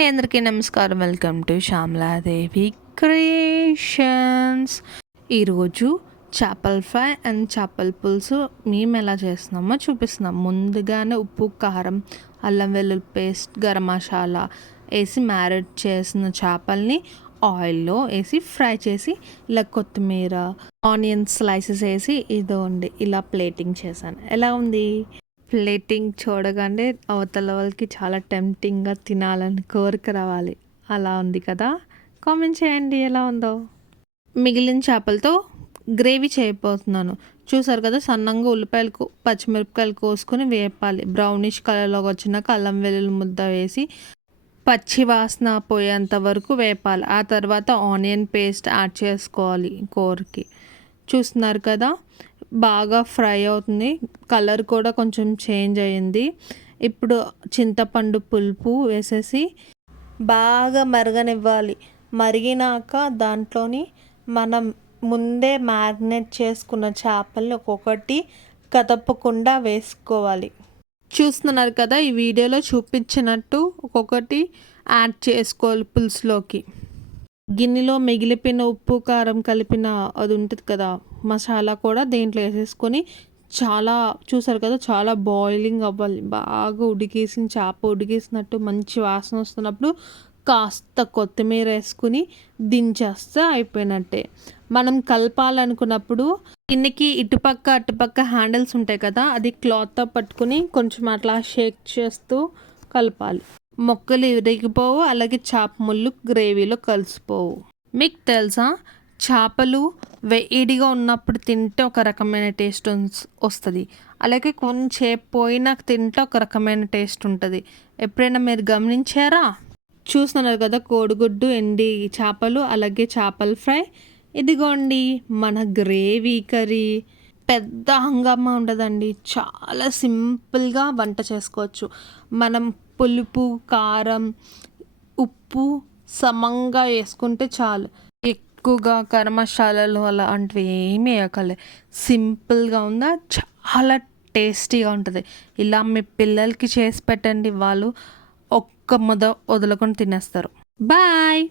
అండి, అందరికీ నమస్కారం. Welcome to Shyamala Devi creations. ఈరోజు చేపల ఫ్రై అండ్ చేపల పులుసు మేము ఎలా చేస్తున్నామో చూపిస్తున్నాం. ముందుగానే ఉప్పు, కారం, అల్లం వెల్లుల్లి పేస్ట్, గరం మసాలా వేసి మ్యారినేట్ చేసిన చేపల్ని ఆయిల్లో వేసి ఫ్రై చేసి ఇలా కొత్తిమీర, ఆనియన్ స్లైసెస్ వేసి ఇదిగోండి ఇలా ప్లేటింగ్ చేశాను. ఎలా ఉంది? ప్లేటింగ్ చూడగానే అవతల వాళ్ళకి చాలా టెంప్టింగ్గా తినాలని కోరిక రావాలి. అలా ఉంది కదా? కామెంట్ చేయండి ఎలా ఉందో. మిగిలిన చేపలతో గ్రేవీ చేయబోతున్నాను. చూసారు కదా, సన్నంగా ఉల్లిపాయలు, పచ్చిమిరపకాయలు కోసుకొని వేపాలి. బ్రౌనిష్ కలర్లోకి వచ్చినాక అల్లం వెల్లుల్లి ముద్ద వేసి పచ్చి వాసన పోయేంత వరకు వేపాలి. ఆ తర్వాత ఆనియన్ పేస్ట్ యాడ్ చేసుకోవాలి కూరకి. చూస్తున్నారు కదా, బాగా ఫ్రై అవుతుంది. కలర్ కూడా కొంచెం చేంజ్ అయ్యింది. ఇప్పుడు చింతపండు పులుపు వేసేసి బాగా మరగనివ్వాలి. మరిగినాక దాంట్లోని మనం ముందే మ్యారినేట్ చేసుకున్న చేపల్ని ఒక్కొక్కటి కదపకుండా వేసుకోవాలి. చూస్తున్నారు కదా, ఈ వీడియోలో చూపించినట్టు ఒక్కొక్కటి యాడ్ చేసుకోవాలి పులుసులోకి. గిన్నెలో మిగిలిపోయిన ఉప్పు, కారం కలిపిన అది ఉంటుంది కదా మసాలా కూడా దీంట్లో వేసేసుకొని చూసారు కదా, చాలా బాయిలింగ్ అవ్వాలి. బాగా ఉడికేసిన చేప ఉడికేసినట్టు మంచి వాసన వస్తున్నప్పుడు కాస్త కొత్తిమీర వేసుకుని దించేస్తే అయిపోయినట్టే. మనం కలపాలనుకున్నప్పుడు గిన్నెకి ఇటుపక్క అటుపక్క హ్యాండిల్స్ ఉంటాయి కదా, అది క్లాత్తో పట్టుకుని కొంచెం అట్లా షేక్ చేస్తూ కలపాలి. మొక్కలు విరిగిపోవు, అలాగే చేప ముళ్ళు గ్రేవీలో కలిసిపోవు. మీకు తెలుసా, చేపలు వేడిగా ఉన్నప్పుడు తింటే ఒక రకమైన టేస్ట్ వస్తుంది, అలాగే కొంచెం పోయినాక తింటే ఒక రకమైన టేస్ట్ ఉంటుంది. ఎప్పుడైనా మీరు గమనించారా? చూస్తున్నారు కదా, కోడిగుడ్డు, ఎండి చేపలు, అలాగే చేపల ఫ్రై. ఇదిగోండి మన గ్రేవీ కర్రీ. పెద్ద హంగామా ఉండదండి, చాలా సింపుల్గా వంట చేసుకోవచ్చు. మనం పులుపు, కారం, ఉప్పు సమంగా వేసుకుంటే చాలు. ఎక్కువగా గరం మసాలాలు అలాంటివి ఏమీ వేయకలే. సింపుల్గా ఉందా, చాలా టేస్టీగా ఉంటుంది. ఇలా మీ పిల్లలకి చేసి పెట్టండి, వాళ్ళు ఒక్క ముద్ద వదులుకొని తినేస్తారు. బాయ్.